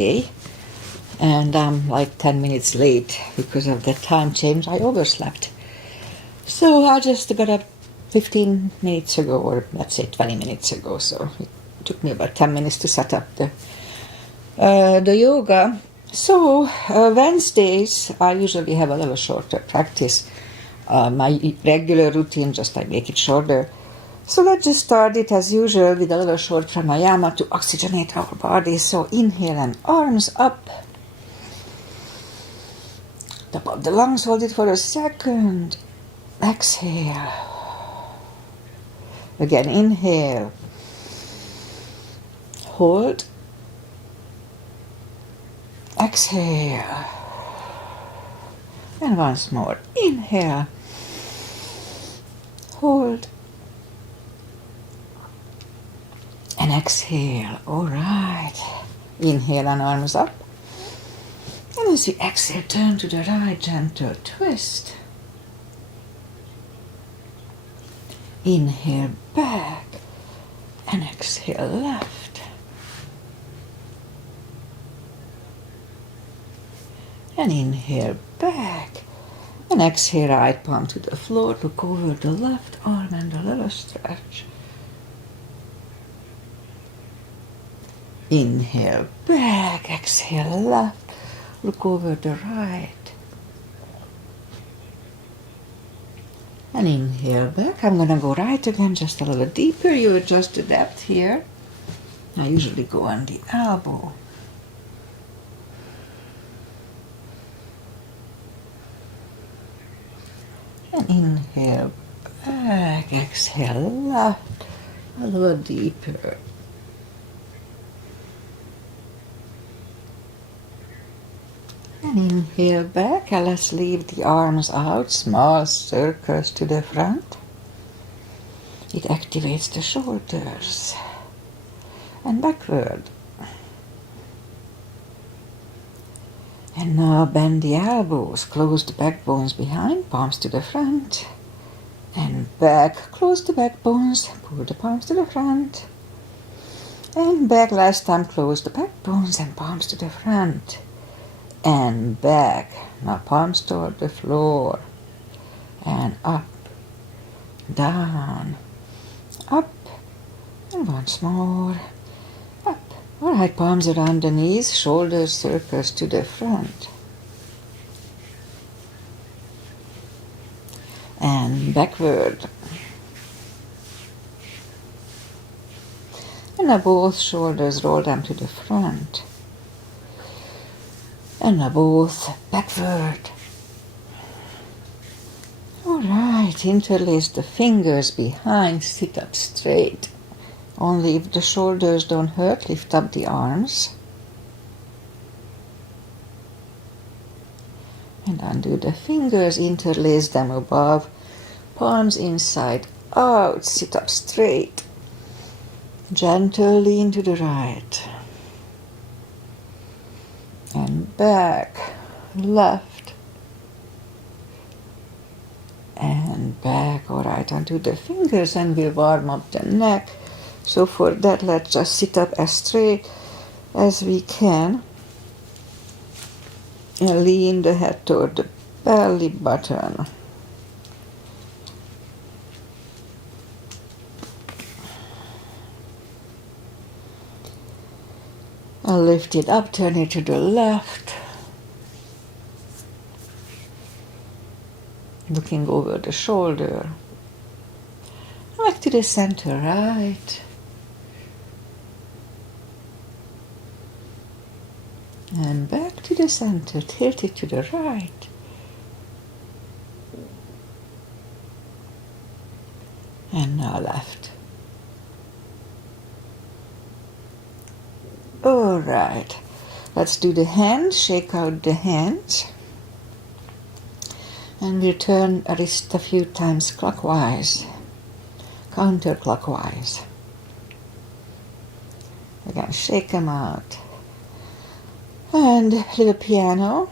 and I'm like 10 minutes late because of the time change. I overslept. So I just got up 15 minutes ago, or let's say 20 minutes ago. So it took me about 10 minutes to set up the yoga. So Wednesdays I usually have a little shorter practice. My regular routine, just I make it shorter. So let's just start it as usual with a little short pranayama to oxygenate our body. So inhale and arms up. Top of the lungs, hold it for a second. Exhale. Again, inhale. Hold. Exhale. And once more. Inhale. Hold. And exhale. All right. Inhale and arms up. And as you exhale, turn to the right, gentle twist. Inhale back. And exhale left. And inhale back. And exhale right palm to the floor. Look over the left arm and a little stretch. Inhale back, exhale left, look over the right. And inhale back. I'm going to go right again, just a little deeper. You adjust the depth here. I usually go on the elbow. And inhale back, exhale left, a little deeper. And inhale back, and let's leave the arms out, small circles to the front. It activates the shoulders. And backward. And now bend the elbows, close the backbones behind, palms to the front. And back, close the backbones, pull the palms to the front. And back, last time, close the backbones and palms to the front. And back. Now palms toward the floor. And up, down, up, and once more, up. All right, palms around the knees, shoulders circles to the front. And backward. And now both shoulders roll down to the front. And now both backward. All right, interlace the fingers behind, sit up straight. Only if the shoulders don't hurt, lift up the arms. And undo the fingers, interlace them above, palms inside out, sit up straight. Gentle lean to the right. And back, left, and back. All right, undo the fingers and we'll warm up the neck. So for that, let's just sit up as straight as we can and lean the head toward the belly button. And lift it up, turn it to the left. Looking over the shoulder. Back to the center, right. And back to the center, tilt it to the right. And now left. All right, let's do the hands, shake out the hands. And we'll turn a wrist a few times clockwise, counterclockwise. Again, shake them out. And little piano.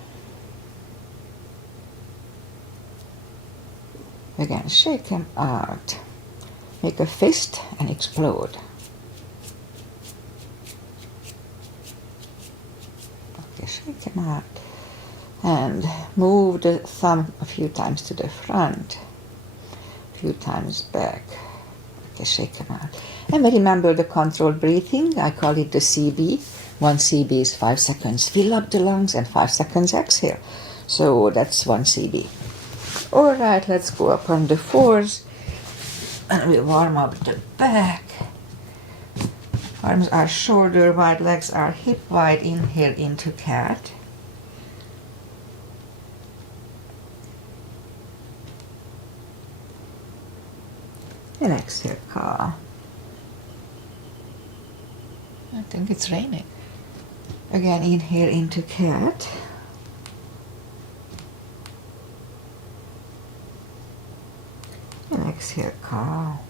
Again, shake them out. Make a fist and explode. shake them out. And move the thumb a few times to the front, a few times back. Okay, shake them out. And remember the controlled breathing. I call it the CB. 1 CB is 5 seconds. Fill up the lungs and 5 seconds exhale. So that's 1 CB. All right, let's go up on the 4s. And we warm up the back. Arms are shoulder wide, legs are hip wide. Inhale into cat. And exhale, cow. I think it's raining. Again, inhale into cat. And exhale, cow.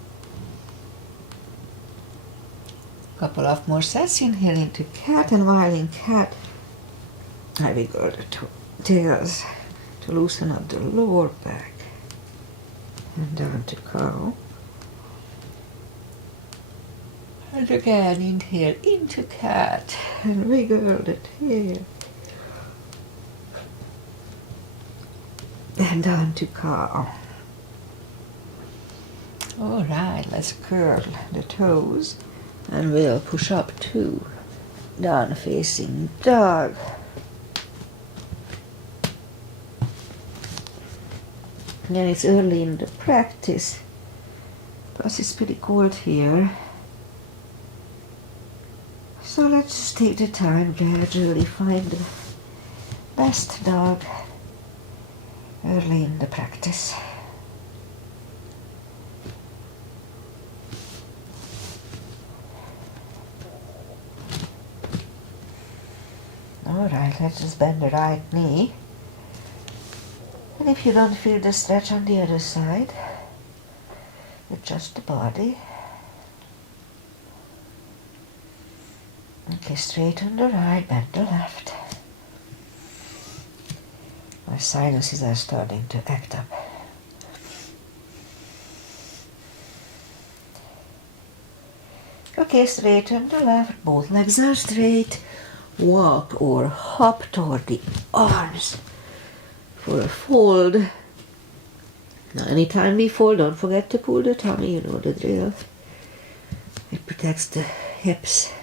Couple of more sets. Inhale into cat, and while in cat, I wiggle the tails to loosen up the lower back. And down to cow. And again, inhale into cat and wiggle the tail. And down to cow. All right, let's curl the toes and we'll push up 2. Down facing dog. And it's early in the practice. Plus it's pretty cold here. So let's just take the time, gradually find the best dog early in the practice. Alright, let's just bend the right knee. And if you don't feel the stretch on the other side, adjust the body. Okay, straighten the right, bend the left. My sinuses are starting to act up. Okay, straighten the left, both legs are straight. Walk or hop toward the arms for a fold. Now, anytime we fold, don't forget to pull the tummy, you know the drill. It protects the hips.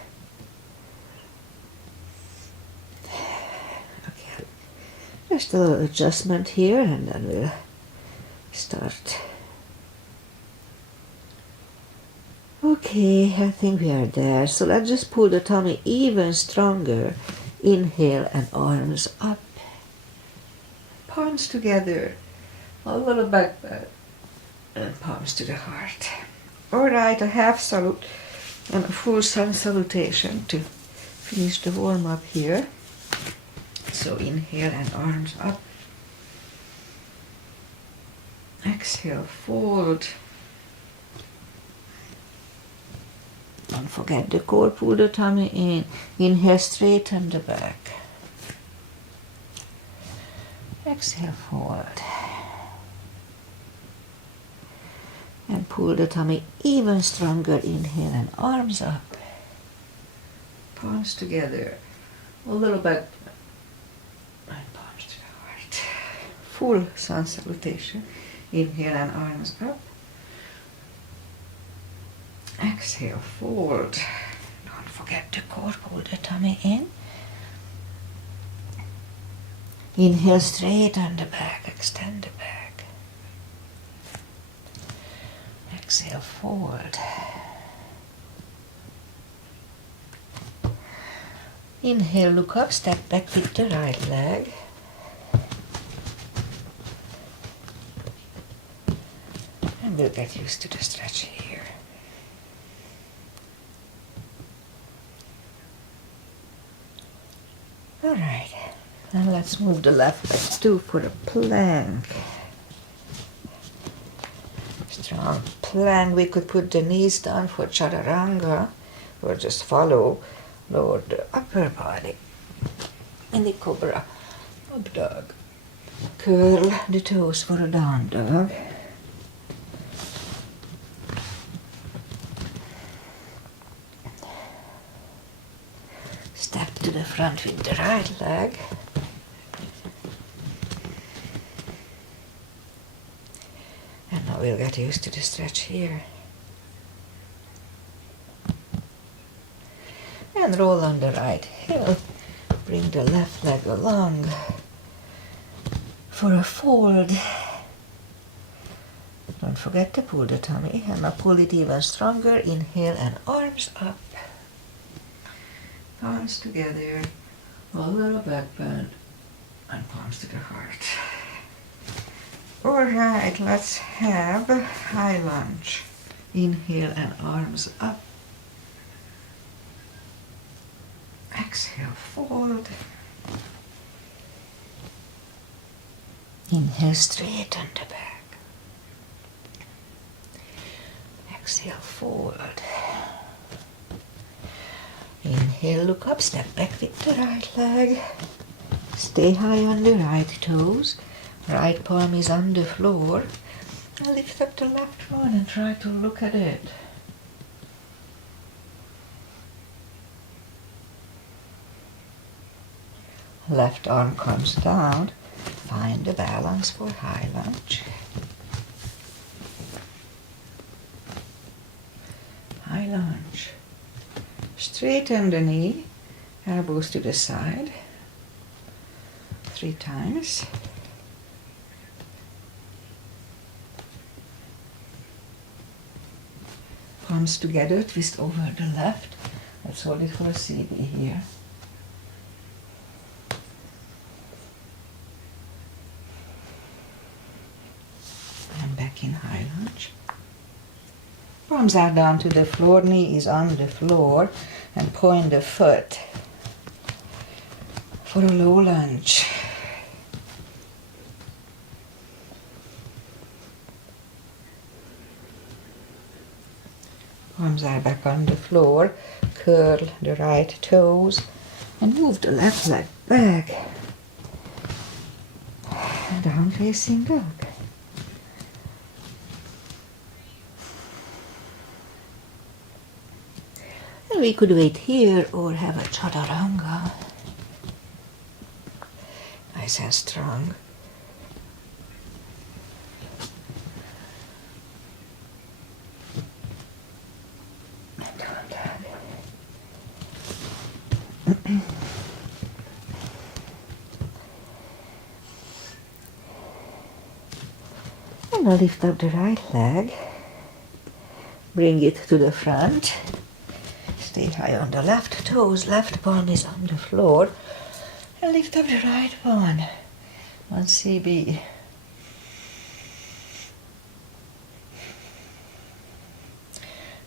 Just a little adjustment here and then we'll start. Okay, I think we are there. So let's just pull the tummy even stronger. Inhale and arms up. Palms together. A little back bend. And palms to the heart. Alright, a half salute and a full sun salutation to finish the warm up here. So inhale and arms up. Exhale, fold. Don't forget the core, pull the tummy in. Inhale, straighten the back. Exhale, forward. And pull the tummy even stronger. Inhale and arms up. Palms together. A little back. And palms to the heart. Full sun salutation. Inhale and arms up. Exhale, fold. Don't forget the core, pull the tummy in. Inhale, straighten the back, extend the back. Exhale, forward. Inhale, look up, step back with the right leg. And we'll get used to the stretch here. Alright, and let's move the left leg too for a plank. Strong plank. We could put the knees down for chaturanga or just follow, lower the upper body in the cobra, up dog. Curl the toes for a down dog. Step to the front. front with the right leg. And now we'll get used to the stretch here. And roll on the right heel. Bring the left leg along for a fold. Don't forget to pull the tummy, and now pull it even stronger. Inhale and arms up. Palms together, over a back bend, and palms to the heart. Alright, let's have high lunge. Inhale and arms up. Exhale, fold. Inhale, straighten the back. Exhale, fold. Inhale, look up, step back with the right leg. Stay high on the right toes. Right palm is on the floor. And lift up the left one and try to look at it. Left arm comes down. Find the balance for high lunge. High lunge. Straighten the knee, elbows to the side. 3 times. Palms together, twist over the left. Let's hold it for a CB here. And back in high lunge. Palms are down to the floor, knee is on the floor, and point the foot for a low lunge. Palms are back on the floor, curl the right toes, and move the left leg back. Down facing dog. We could wait here or have a chaturanga. Nice and strong. And now lift up the right leg. Bring it to the front. Stay high on the left toes, left palm is on the floor. And lift up the right one. 1 CB.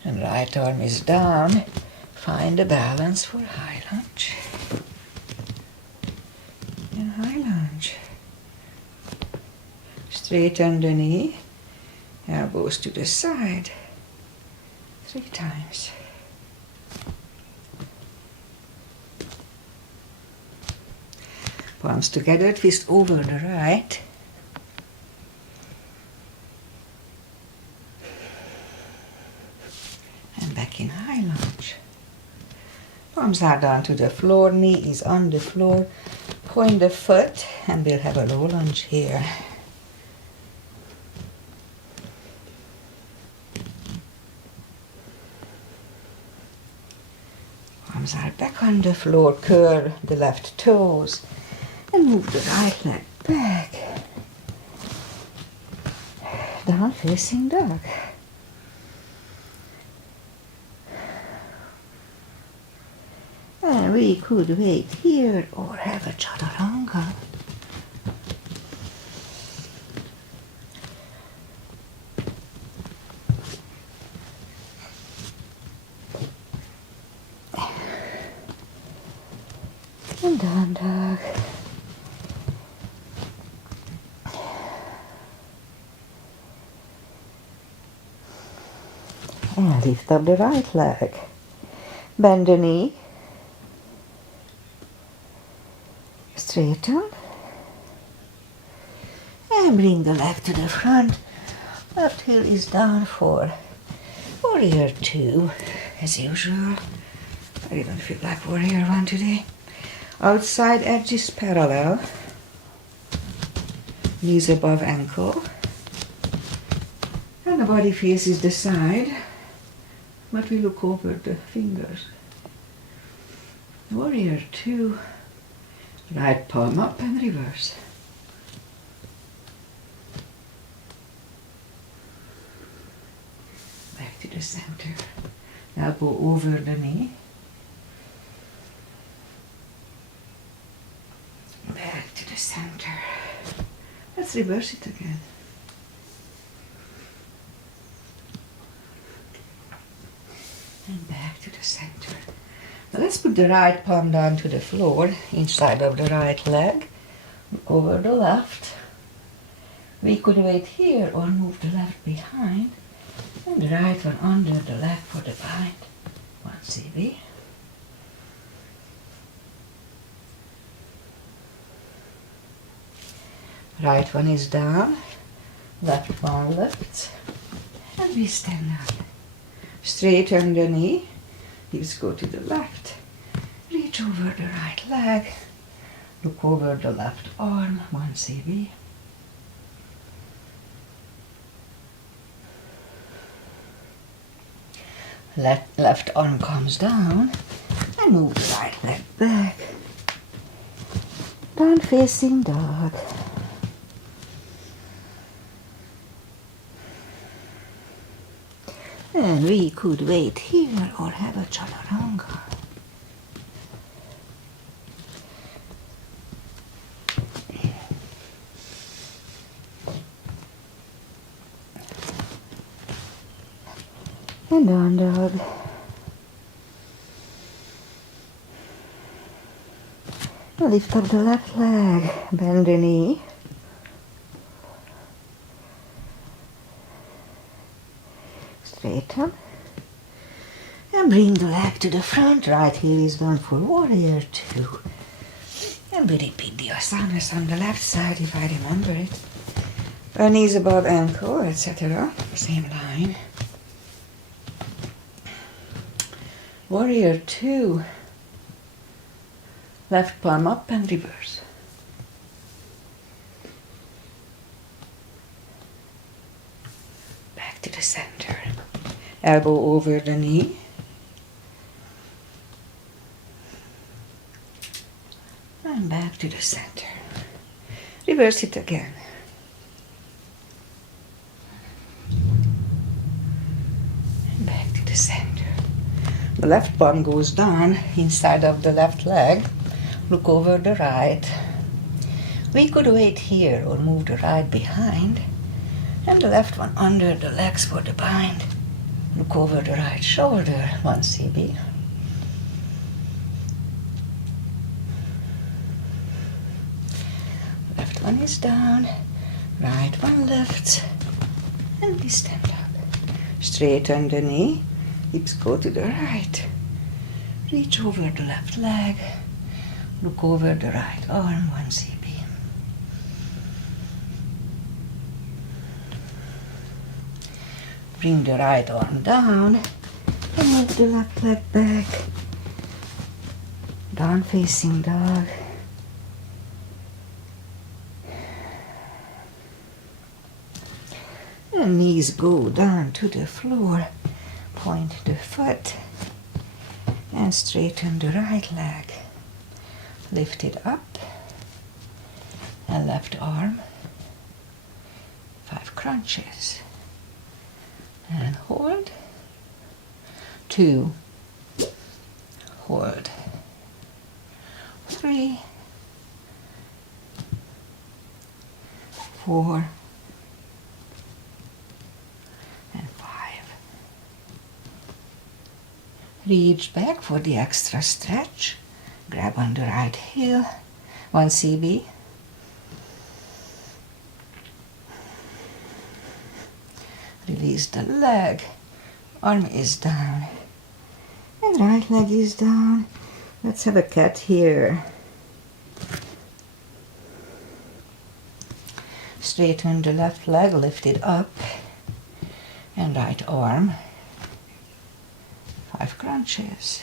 And right arm is down. Find the balance for high lunge. And high lunge. Straighten the knee. Elbows to the side. 3 times. Palms together, twist over the right. And back in high lunge. Palms are down to the floor, knee is on the floor. Point the foot, and we'll have a low lunge here. Palms are back on the floor, curl the left toes. And move the right leg back. Down facing dog. And we could wait here or have a chaturanga. And down dog. And lift up the right leg. Bend the knee. Straighten. And bring the leg to the front. Left heel is down for warrior 2, as usual. I didn't feel like warrior 1 today. Outside edge is parallel. Knees above ankle. And the body faces the side, but we look over the fingers. Warrior 2. Right palm up and reverse. Back to the center. Elbow over the knee. Back to the center. Let's reverse it again. And back to the center. Now let's put the right palm down to the floor, inside of the right leg, over the left. We could wait here or move the left behind, and the right one under the leg for the bind. 1 CB. Right one is down, left one lifts, and we stand up. Straighten the knee, hips go to the left, reach over the right leg, look over the left arm, 1 CB. Left arm comes down, and move the right leg back, down facing dog. And we could wait here or have a chaturanga. And down dog. Lift up the left leg, bend the knee. Straighten. And bring the leg to the front. Right heel is down for warrior 2. And we repeat the asanas on the left side if I remember it. Knees above ankle, etc. Same line. Warrior 2. Left palm up and reverse. Back to the center. Elbow over the knee. And back to the center. Reverse it again. And back to the center. The left palm goes down inside of the left leg. Look over the right. We could wait here or move the right behind. And the left one under the legs for the bind. Look over the right shoulder, 1 CB. Left one is down, right one lifts, and we stand up. Straighten the knee, hips go to the right. Reach over the left leg, look over the right arm, 1 CB. Bring the right arm down and move the left leg back. Down facing dog. And knees go down to the floor. Point the foot and straighten the right leg. Lift it up and left arm. 5 crunches. And hold. 2. Hold. 3. 4. And 5. Reach back for the extra stretch. Grab on the right heel. 1 CB. Release the leg, arm is down, and right leg is down. Let's have a cat here. Straighten the left leg, lift it up, and right arm. 5 crunches.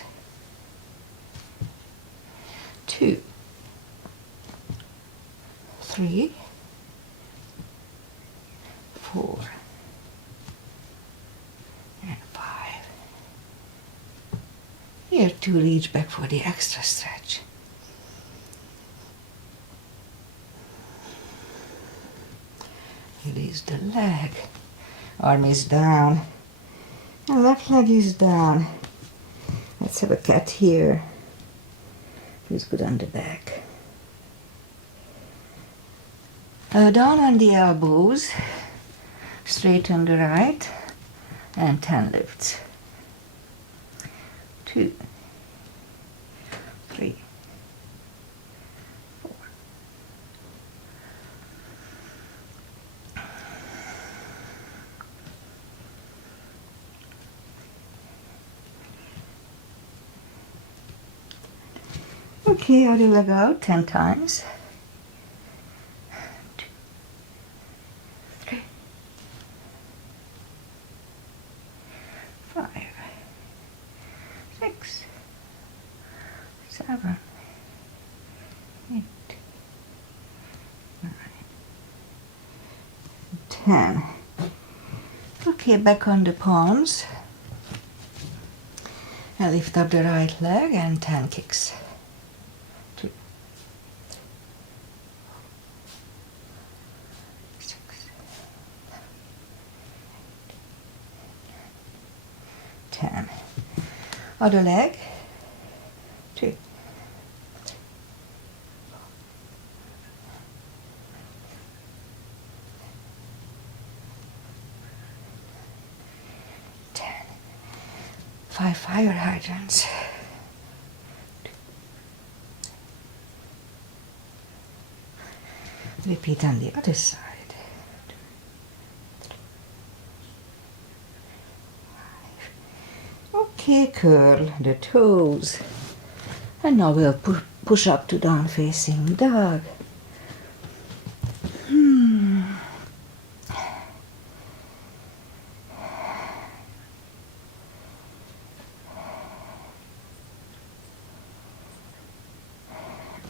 2. 2, 3, 4, and 5. Here to reach back for the extra stretch. Release the leg. Arm is down. And left leg is down. Let's have a cat here. Feels good on the back. Down on the elbows. Straight on the right. And 10 lifts. 2, 3, 4. Okay, other leg out 10 times. 2, 3, 5, 6, 7, 8, 9, 10. Okay, back on the palms. And lift up the right leg and 10 kicks. 2, 6, 10. Other leg. 2, 10. 5 fire hydrants. 2. Repeat on the other side. 2, 3, 5. Okay, curl the toes. And now we'll push up to down facing dog.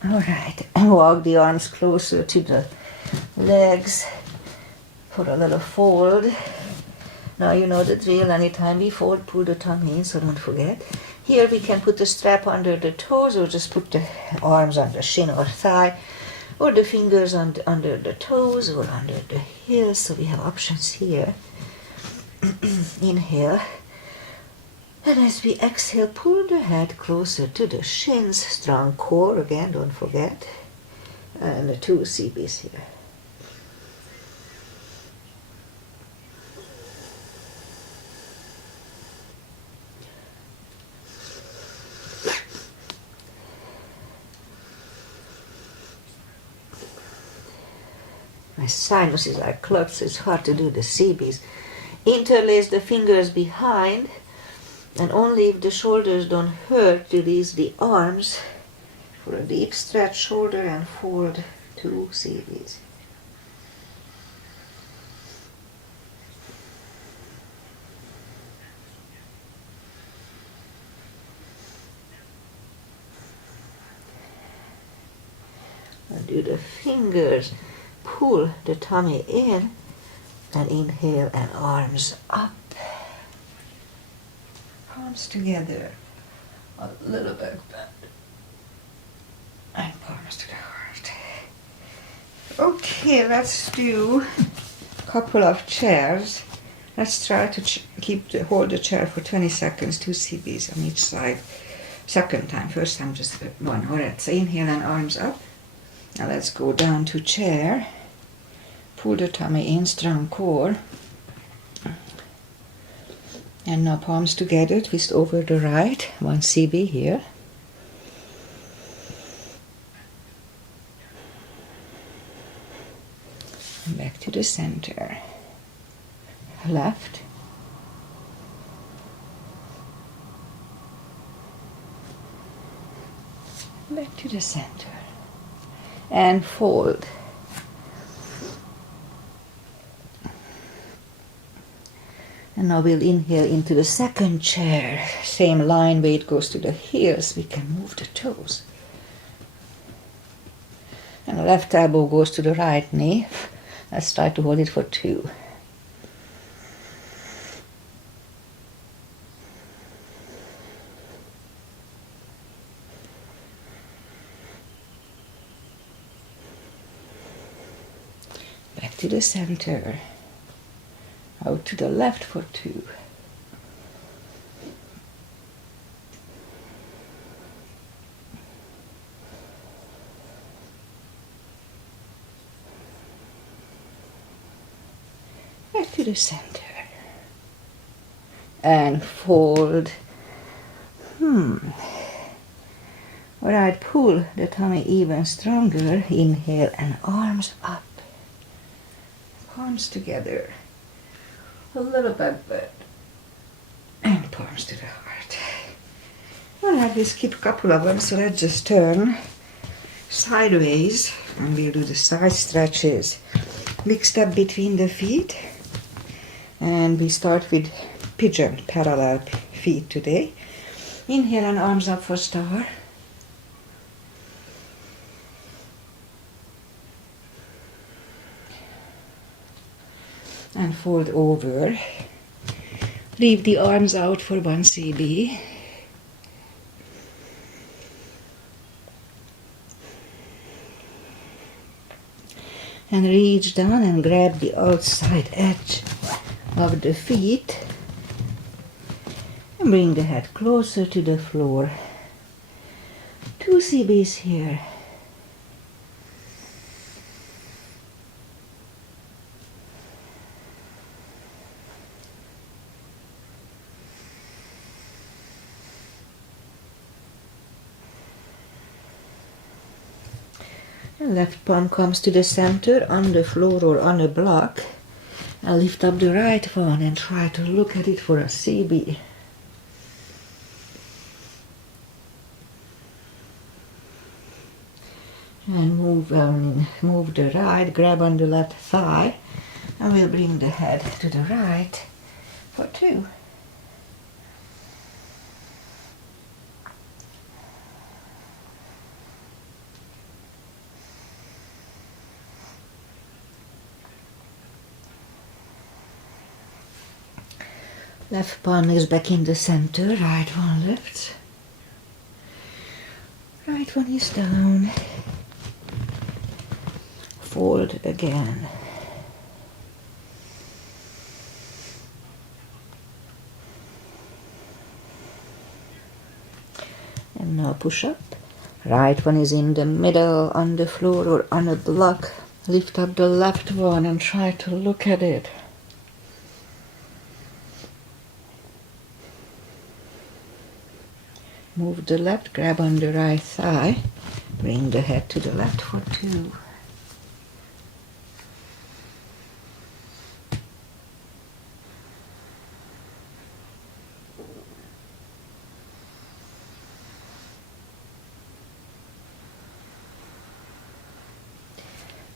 All right, walk the arms closer to the legs for a little fold. Now you know the drill. Anytime we fold, pull the tummy in, so don't forget. Here we can put the strap under the toes, or just put the arms on the shin or thigh, or the fingers under the toes or under the heels. So we have options here. Inhale. And as we exhale, pull the head closer to the shins. Strong core, again, don't forget. And the 2 CBs here. My sinuses are clogged, so it's hard to do the CBs. Interlace the fingers behind. And only if the shoulders don't hurt, release the arms for a deep stretch shoulder and fold 2 CBs. And do the fingers, pull the tummy in, and inhale and arms up. Palms together, a little back bend, and palms to the heart. Okay, let's do a couple of chairs. Let's try to hold the chair for 20 seconds, 2 CBs on each side. Second time, first time just one. All right, so inhale and arms up. Now let's go down to chair. Pull the tummy in, strong core. And now palms together, twist over the right, 1 CB here. And back to the center. Left. Back to the center. And fold. And now we'll inhale into the second chair. Same line, weight goes to the heels. We can move the toes. And the left elbow goes to the right knee. Let's try to hold it for 2. Back to the center. Out to the left for 2. Back to the center. And fold. Alright, pull the tummy even stronger. Inhale and arms up. Palms together. A little backward. And palms to the heart. Alright, we'll skip a couple of them, so let's just turn sideways and we'll do the side stretches. Big step between the feet. And we start with pigeon, parallel feet today. Inhale and arms up for star. And fold over. Leave the arms out for 1 CB. And reach down and grab the outside edge of the feet. And bring the head closer to the floor. 2 CBs here. And left palm comes to the center on the floor or on a block. And lift up the right one and try to look at it for a CB. And move the right, grab on the left thigh, and we'll bring the head to the right for 2. Left palm is back in the center, right one lifts. Right one is down. Fold again. And now push up. Right one is in the middle on the floor or on a block. Lift up the left one and try to look at it. Move the left, grab on the right thigh. Bring the head to the left for 2.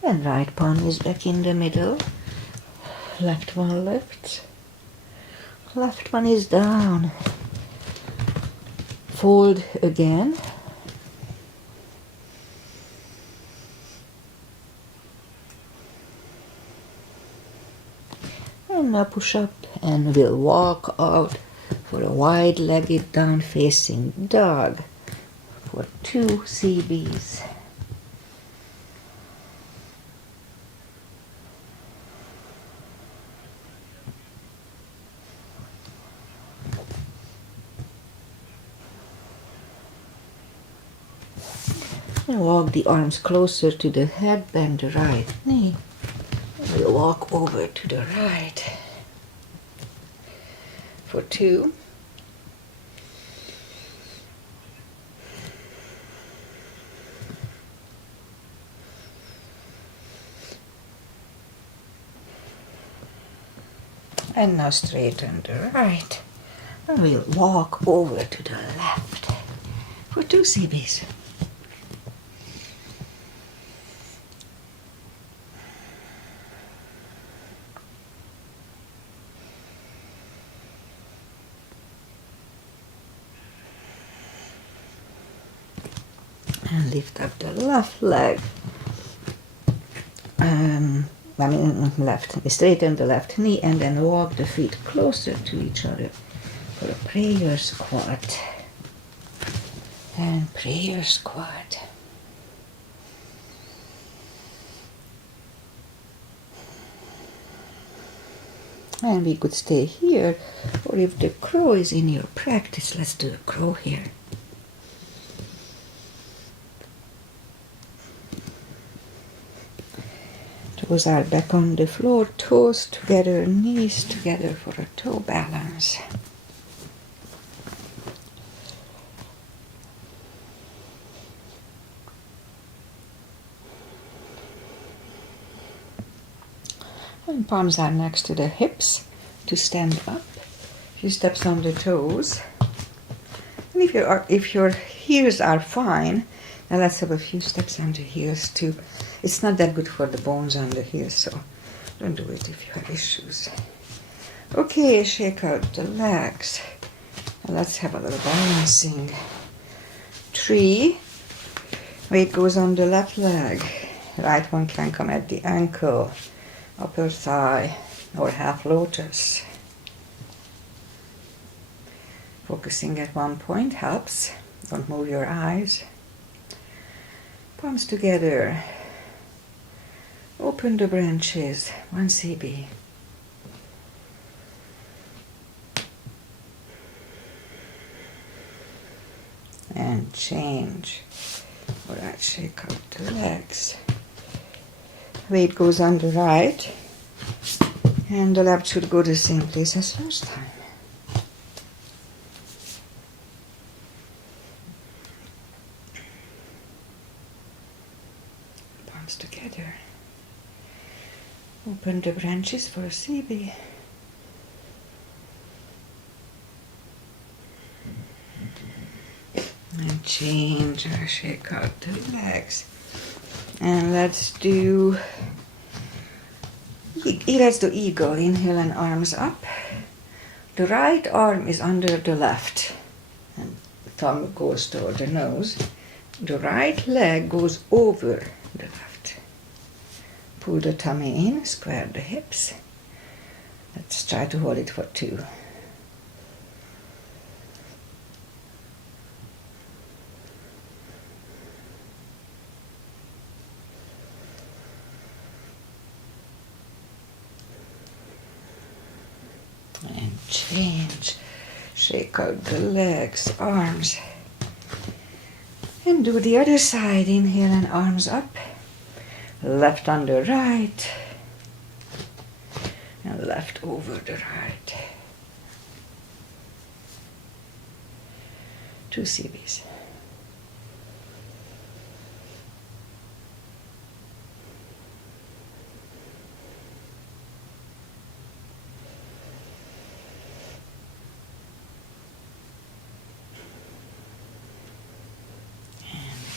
And right palm is back in the middle. Left one lifts. Left one is down. Fold again. And now push up and we'll walk out for a wide-legged down-facing dog for 2 CBs. And walk the arms closer to the head, bend the right knee. We'll walk over to the right for 2. And now straighten the right. And we'll walk over to the left for 2 CBs. And lift up the left leg straighten the left knee and then walk the feet closer to each other for a prayer squat. And prayer squat. And we could stay here, or if the crow is in your practice, let's do a crow here. Toes are back on the floor, toes together, knees together for a toe balance. And palms are next to the hips to stand up. A few steps on the toes. And if your heels are fine, now let's have a few steps on the heels too. It's not that good for the bones on the heels, so don't do it if you have issues. Okay, shake out the legs. And let's have a little balancing. 3. Weight goes on the left leg. Right one can come at the ankle, upper thigh, or half lotus. Focusing at one point helps. Don't move your eyes. Palms together. Open the branches, 1 CB. And change. Alright, shake out the legs. Weight goes on the right. And the left should go the same place as last time. Palms together. Open the branches for a CB. And change or shake out the legs. And let's do eagle. Inhale and arms up. The right arm is under the left. And the thumb goes toward the nose. The right leg goes over the left. Pull the tummy in, square the hips. Let's try to hold it for 2. And change. Shake out the legs, arms. And do the other side. Inhale and arms up. Left under right. And left over the right. 2 CBs.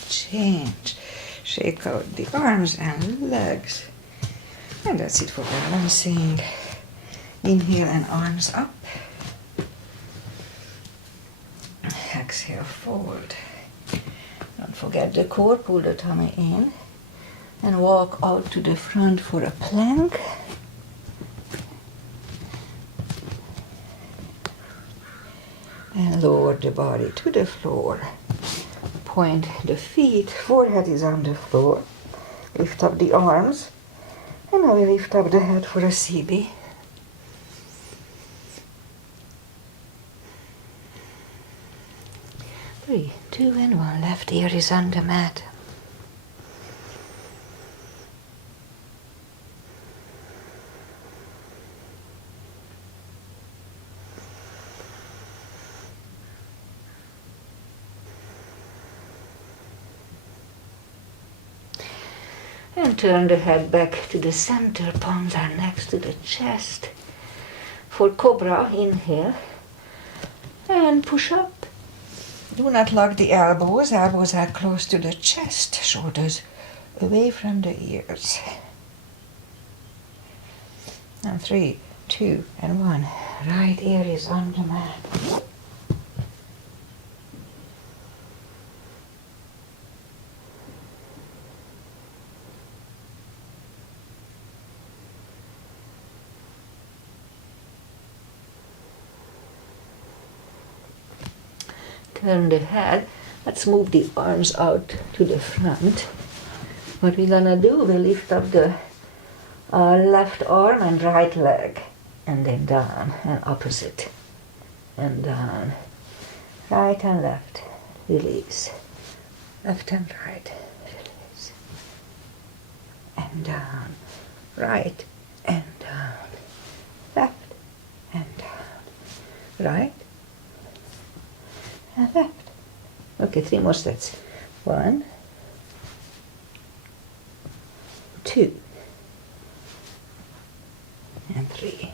Change. Shake out the arms and legs. And that's it for balancing. Inhale and arms up. Exhale, forward. Don't forget the core, pull the tummy in. And walk out to the front for a plank. And lower the body to the floor. Point the feet, forehead is on the floor. Lift up the arms. And now we lift up the head for a CB. Three, 2, and 1. Left ear is on the mat. And turn the head back to the center, palms are next to the chest. For cobra, inhale and push up. Do not lock the elbows are close to the chest, shoulders away from the ears. And 3, 2, and 1. Right ear is on the mat. turn the head. Let's move the arms out to the front. What we're gonna do, we lift up the left arm and right leg, and then down and opposite, and down. Right and left, release. Left and right, release. And down, right and down. Left and down. Right and left. Okay, 3 more sets. 1, 2, and 3.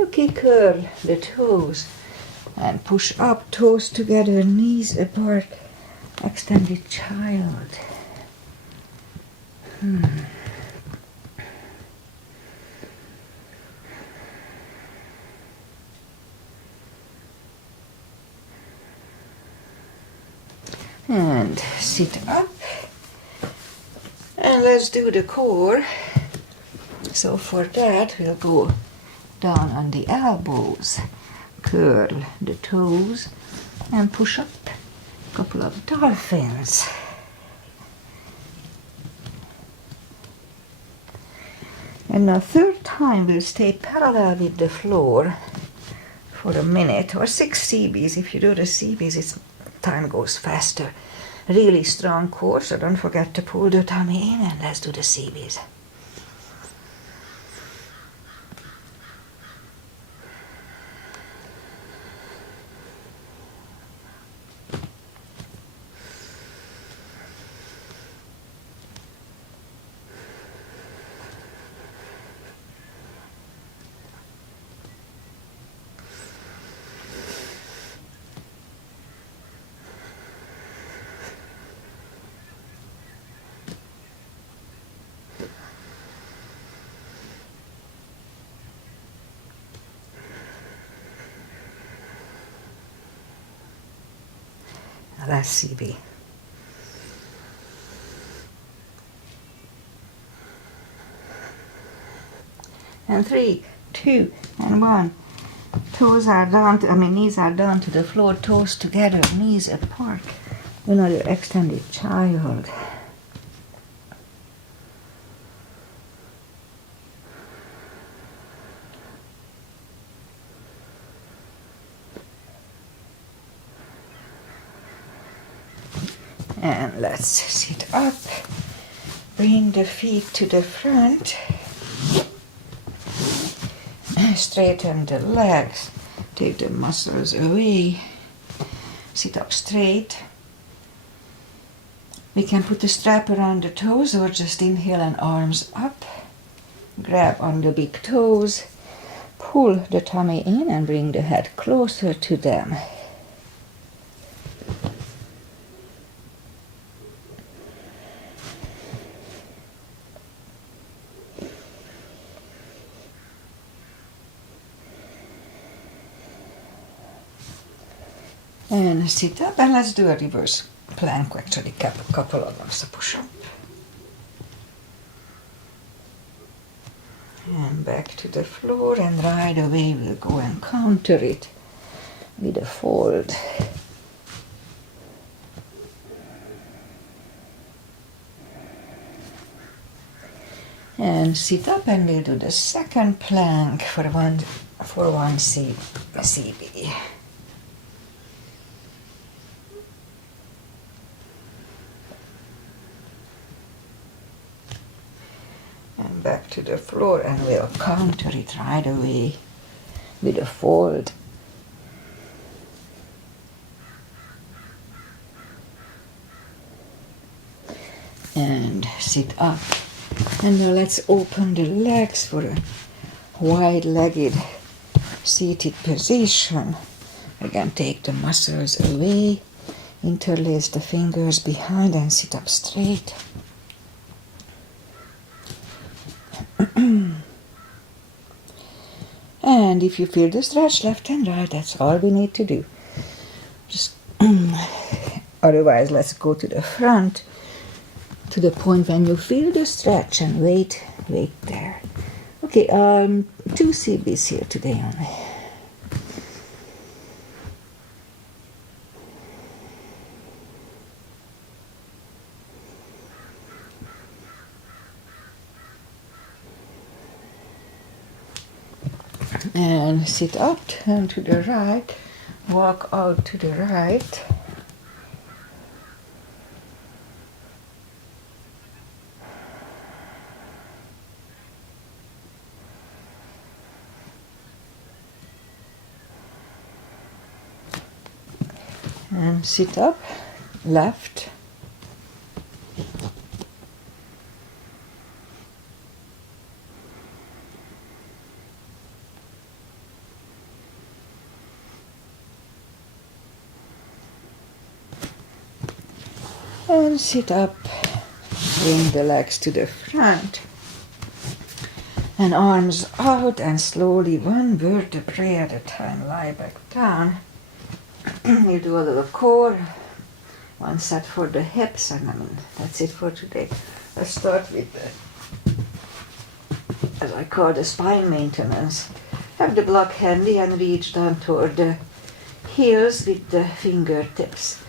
Okay, curl the toes and push up, toes together, knees apart, extended child. And sit up, and let's do the core. So for that we'll go down on the elbows, curl the toes, and push up a couple of dolphins. And now third time we'll stay parallel with the floor for a minute, or 6 CBs. If you do the CBs, time goes faster. Really strong core, so don't forget to pull the tummy in, and let's do the CBs. Last CB. And 3, 2, and 1. Toes are down, knees are down to the floor, toes together, knees apart. Another extended child. And let's sit up, bring the feet to the front, straighten the legs, take the muscles away, sit up straight. We can put the strap around the toes or just inhale and arms up, grab on the big toes, pull the tummy in and bring the head closer to them. And sit up, and let's do a reverse plank, actually a couple of them, so push up. And back to the floor, and right away we'll go and counter it with a fold. And sit up, and we'll do the second plank for one CB. And back to the floor, and we'll counter it right away with a fold. And sit up. And now let's open the legs for a wide-legged seated position. Again, take the muscles away, interlace the fingers behind, and sit up straight. And if you feel the stretch left and right, that's all we need to do. Just otherwise, let's go to the front, to the point when you feel the stretch, and wait there. Okay, 2 CBs here today only. And sit up, turn to the right, walk out to the right. And sit up, left. And sit up, bring the legs to the front. And arms out and slowly one vertebrae at a time lie back down. You do a little core, one set for the hips, and that's it for today. Let's start with the, as I call the spine maintenance. Have the block handy and reach down toward the heels with the fingertips.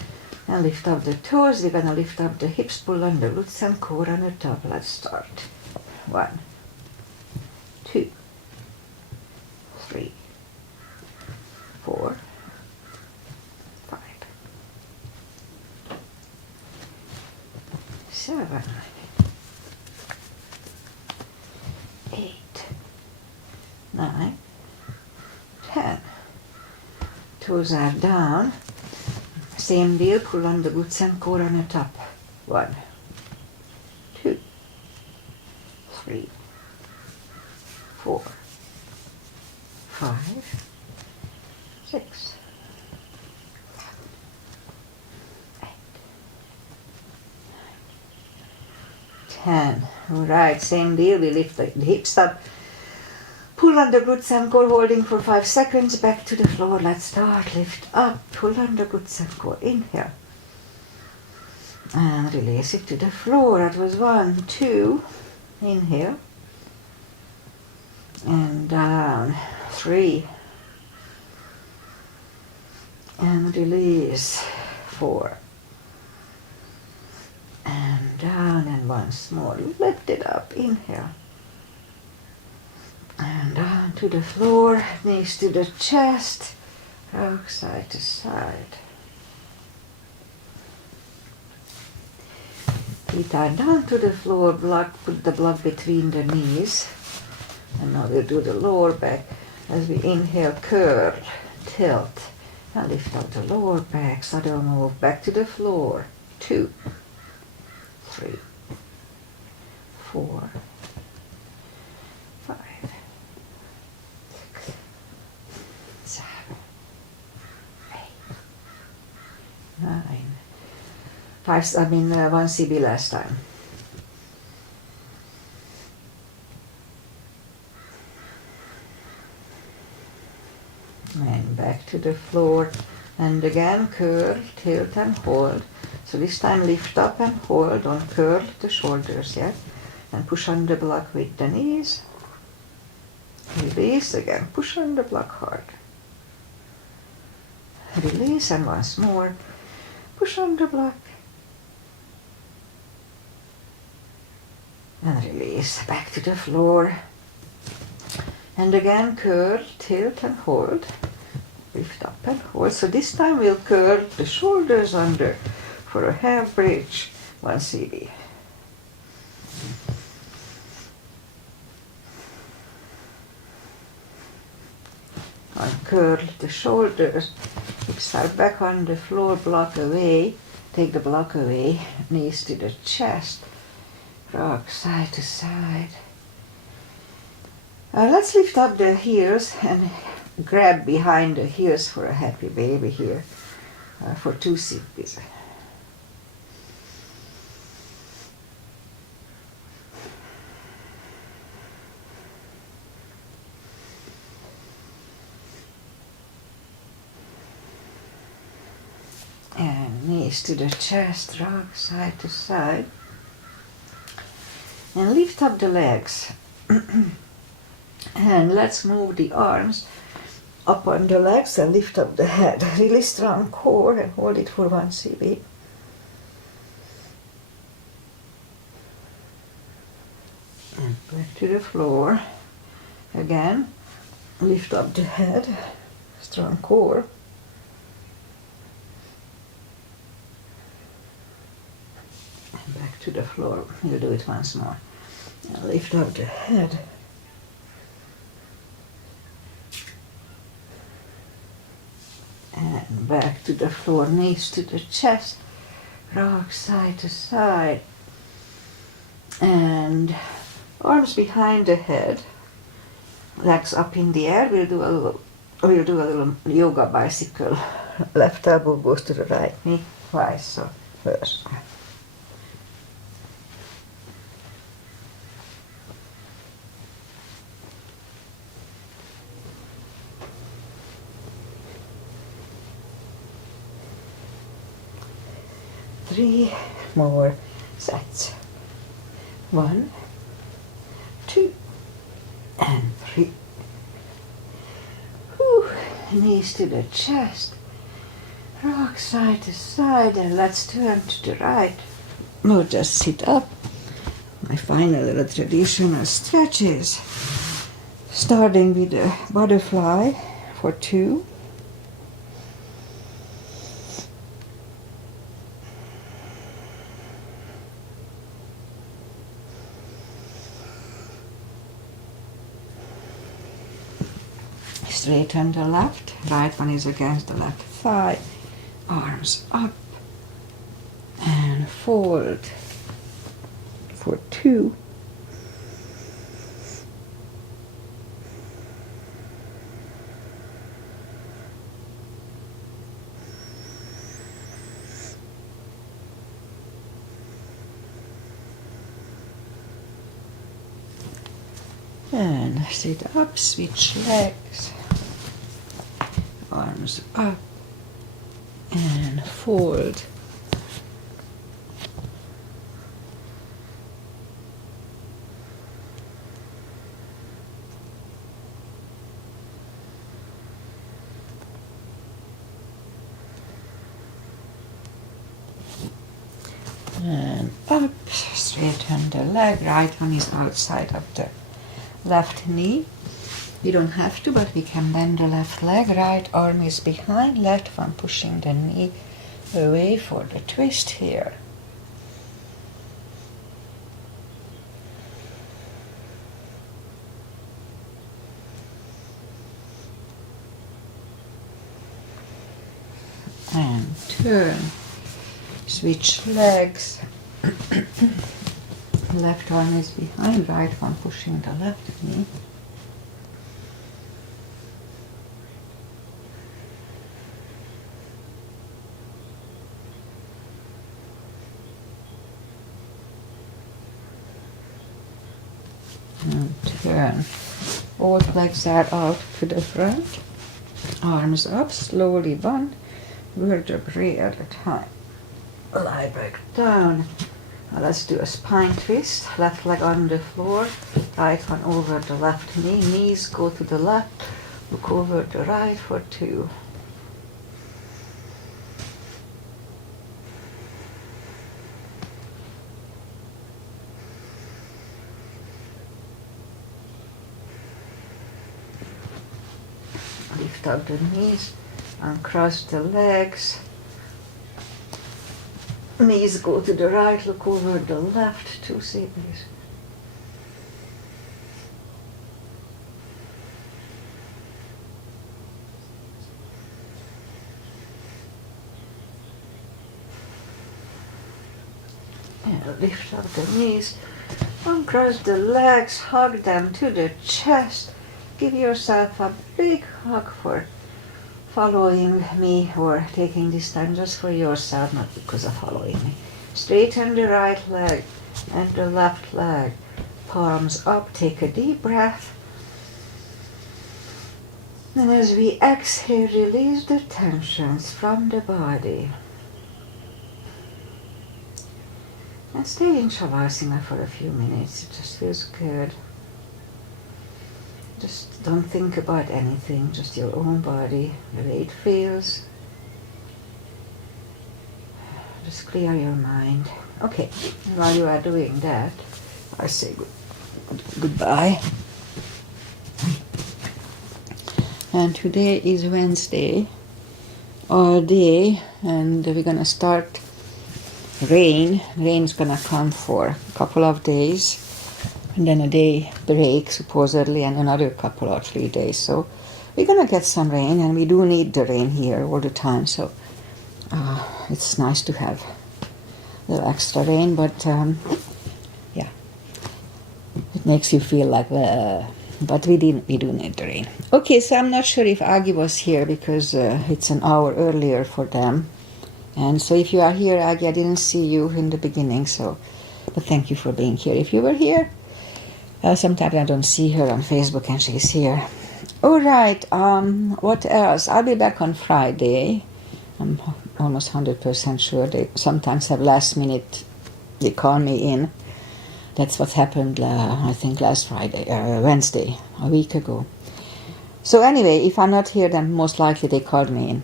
And lift up the toes. We're gonna lift up the hips, pull on the glutes and core on the top. Let's start. 1, 2, 3, 4, 5, 7, 8, 9, 10. Toes are down. Same deal, pull on the glutes and core on the top. 1, 2, 3, 4, 5, 6, 8, 10. Alright, same deal, we lift the hips up. Pull on the glutes and core, holding for 5 seconds, back to the floor. Let's start, lift up, pull on the glutes and core, inhale. And release it to the floor. That was 1, 2, inhale. And down, 3. And release, 4. And down, and once more, lift it up, inhale. And down to the floor, knees to the chest, rock side to side. Feet are down to the floor, put the block between the knees. And now we'll do the lower back as we inhale, curl, tilt, and lift out the lower back. Subtle move back to the floor. 2, 3, 4, 5, 6, 7, 8, 9. 1 CB last time. And back to the floor. And again, curl, tilt and hold. So this time lift up and hold, don't curl the shoulders yet. And push on the block with the knees. Release again, push on the block hard. Release and once more, push on the block. And release, back to the floor. And again, curl, tilt and hold. Lift up and hold. So this time we'll curl the shoulders under for a half bridge, 1 CB. Uncurl the shoulders, hips are back on the floor, block away, take the block away, knees to the chest, rock side to side. Let's lift up the heels and grab behind the heels for a happy baby here, for 2 CBs. And knees to the chest, rock side to side. And lift up the legs. And let's move the arms up on the legs and lift up the head. Really strong core and hold it for 1 CB. And back to the floor. Again, Lift up the head, strong core. And back to the floor. We'll do it once more. And lift up the head. And back to the floor, knees to the chest, rock side to side. And arms behind the head, legs up in the air. We'll do a little yoga bicycle. Left elbow goes to the right knee twice. So first. Three more sets. 1, 2, and 3. Whew. Knees to the chest. Rock side to side, and let's turn to the right. We'll just sit up. My final little traditional stretches. Starting with the butterfly for 2. Straighten the left, right one is against the left thigh, arms up, and fold for 2. And sit up, switch legs, arms up, and fold. And up, straighten the leg, right one is outside of the left knee. You don't have to, but we can bend the left leg. Right arm is behind, left one pushing the knee away for the twist here. And turn. Switch legs. Left arm is behind, right one pushing the left knee. And turn. Both legs are out to the front. Arms up, slowly one vertebrae at a time. Lie back down. Now let's do a spine twist. Left leg on the floor, right one over the left knee. Knees go to the left, look over the right for 2. Lift up the knees, uncross the legs. Knees go to the right, look over the left, 2 please. And lift up the knees, uncross the legs, hug them to the chest. Give yourself a big hug for following me or taking this time just for yourself, not because of following me. Straighten the right leg and the left leg. Palms up, take a deep breath. And as we exhale, release the tensions from the body. And stay in Shavasana for a few minutes, it just feels good. Just don't think about anything, just your own body, the way it feels. Just clear your mind. Okay, while you are doing that, I say goodbye. And today is Wednesday all day, and we're gonna start rain. Rain's gonna come for a couple of days, and then a day break supposedly, and another couple or 3 days. So we're gonna get some rain, and we do need the rain here all the time. So it's nice to have a little extra rain, but yeah, it makes you feel like, but we do need the rain. Okay, so I'm not sure if Agi was here because it's an hour earlier for them. And so if you are here, Agi, I didn't see you in the beginning, so but thank you for being here. If you were here, sometimes I don't see her on Facebook and she's here. All right, what else? I'll be back on Friday. I'm almost 100% sure. They sometimes have last minute, they call me in. That's what happened, I think, Wednesday, a week ago. So anyway, if I'm not here, then most likely they called me in.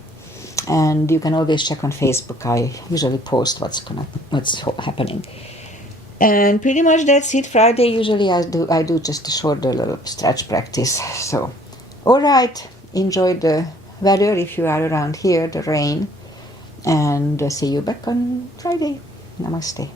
And you can always check on Facebook. I usually post what's happening. And pretty much that's it. Friday, usually I do just a short little stretch practice. So, all right, enjoy the weather if you are around here, the rain. And see you back on Friday. Namaste.